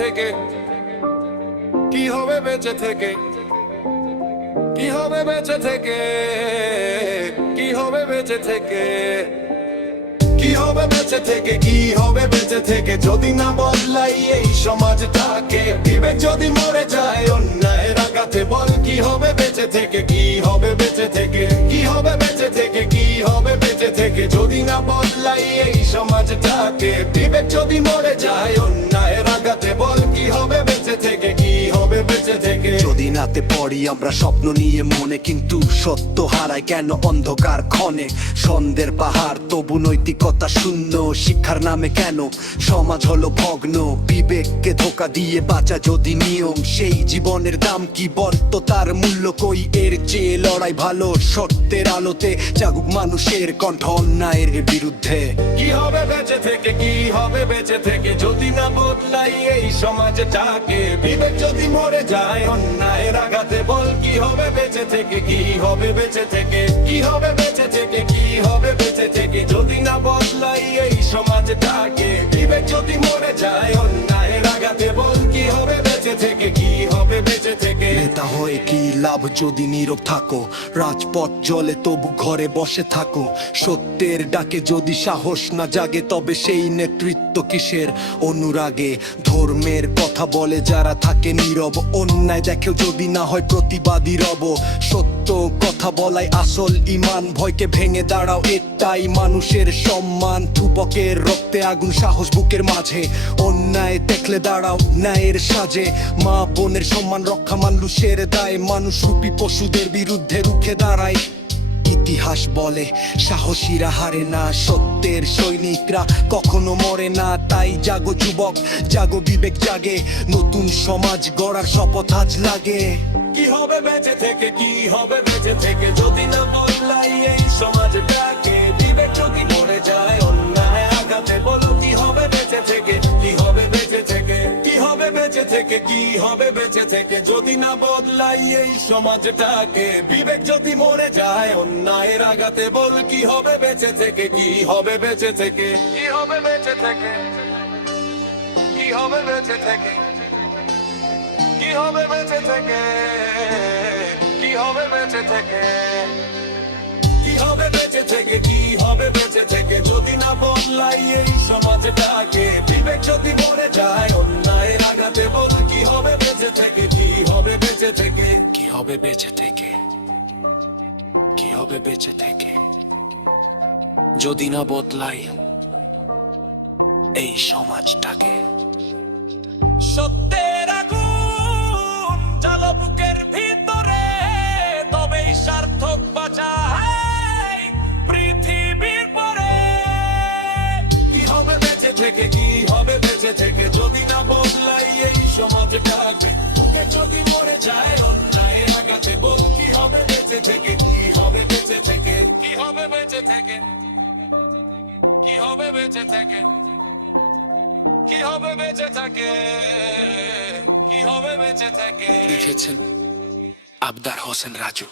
থেকে, কি হবে বেঁচে থেকে, কি হবে বেঁচে থেকে, কি হবে বেঁচে থেকে, কি হবে বেঁচে থেকে, কি হবে বেঁচে থেকে যদি না বদলাই এই সমাজটাকে। বিবেক যদি মরে যায় অন্যায়ের আঘাতে, বল কি হবে বেঁচে থেকে, কি হবে বেঁচে থেকে, কি হবে বেঁচে থেকে, কি হবে বেঁচে থেকে যদি না বদলাই এই সমাজটাকে। বিবেক যদি মরে যায় অন্যায়ের আঘাতে, বল কি হবে বেঁচে থেকে, কি হবে বেঁচে থেকে। যদি নাতে পড়ি আমরা স্বপ্ন নিয়ে মনে, কিন্তু সত্য হারায় কেন অন্ধকার ক্ষণে। সন্ধ্যের পাহাড় তবু নৈতিকতা শূন্য, শিক্ষার নামে কেন সমাজ হলো ভগ্ন। বিবেককে ধোকা দিয়ে বাঁচা যদি নিয়ম, সেই জীবনের দাম কি বলতো, তার মূল্য কই। এর চেয়ে লড়াই ভালো সত্যের আলোতে, জাগুক মানুষের কণ্ঠ অন্যায়ের বিরুদ্ধে। কি হবে বেঁচে থেকে, কি হবে বেঁচে থেকে যদি না বদলাই এই সমাজটাকে। বিবেক যদি মরে যায় অন্যায়ের আঘাতে, বল কি হবে বেঁচে থেকে, কি হবে বেঁচে থেকে, কি হবে বেঁচে থেকে, কি হবে বেঁচে থেকে যদি না বদলাই এই সমাজটাকে। বিবেক যদি মরে যায় অন্যায়ের আঘাতে, বল কি হবে বেঁচে থেকে, কি হবে বেঁচে থেকে। নেতা হয়ে কি লাভ যদি নীরব থাকো, রাজপথ জ্বলে তবু ঘরে বসে থাকো। সত্যের ডাকে যদি সাহস না জাগে, তবে সেই নেতৃত্ব কিসের অনুরাগে। ধর্মের কথা বলে যারা থাকে নীরব, অন্যায় দেখেও যদি না হয় প্রতিবাদী রব। সত্য কথা বলাই আসল ইমান, ভয়কে ভেঙে দাঁড়াও এটাই মানুষের সম্মান। ধ্রুবকের রক্তে আগুন, সাহস বুকের মাঝে, অন্যায় দেখলে দাঁড়াও ন্যায়ের সাজে। মা বোনের সম্মান রক্ষা মানুষের দায়, মানুষ রূপী পশুদের বিরুদ্ধে রুখে দাঁড়ায়। ইতিহাস বলে সাহসীরা হারে না, সত্যের সৈনিকরা কখনো মরে না। তাই জাগো যুবক, জাগো বিবেক জাগে, নতুন সমাজ গড়ার শপথ আজ লাগে। কি হবে বেঁচে থেকে, কি হবে বেঁচে থেকে যদি না বদলাই এই সমাজটাকে। বিবেক যদি মরে যায় অন্যায় আঘাতে, বলো কি হবে বেঁচে থেকে, কি হবে বেঁচে থেকে, কি হবে বেঁচে থেকে, কি হবে বেঁচে থেকে যদি না বদলাই এই সমাজটাকে। বিবেক যদি মরে যায় অন্যায়ের আঘাতে, বল কি হবে বেঁচে থেকে, কি হবে বেঁচে থেকে, কি হবে বেঁচে থেকে, কি হবে বেঁচে থেকে, কি হবে বেঁচে থেকে, কি হবে বেঁচে থেকে, কি হবে বেঁচে থেকে, কি হবে বেঁচে থেকে যদি না বদলাই এই সমাজটাকে। বিবেক যদি মরে যায় অন্যায়ের আঘাতে, বল কি হবে বেঁচে থেকে, কি হবে বেঁচে থেকে, কি হবে বেঁচে থেকে, কি হবে বেঁচে থেকে যদি না বদলাই এই সমাজটাকে। সত্যের আগুন জ্বালো বুকের ভিতরে, তবেই সার্থক বাঁচায় পৃথিবীর পরে। কি হবে বেঁচে থেকে, কি হবে বেঁচে থেকে যদি না বদলাই এই সমাজটাকে। বুকে যদি মরে যায় অন্যায়ের আঘাতে, বল কি হবে বেঁচে থেকে, কি হবে বেঁচে থেকে, কি হবে বেঁচে থেকে, কি হবে বেঁচে থেকে, কি হবে বেঁচে থাকে, কি হবে বেঁচে থাকে। লিখেছেন আবদার হোসেন রাজু।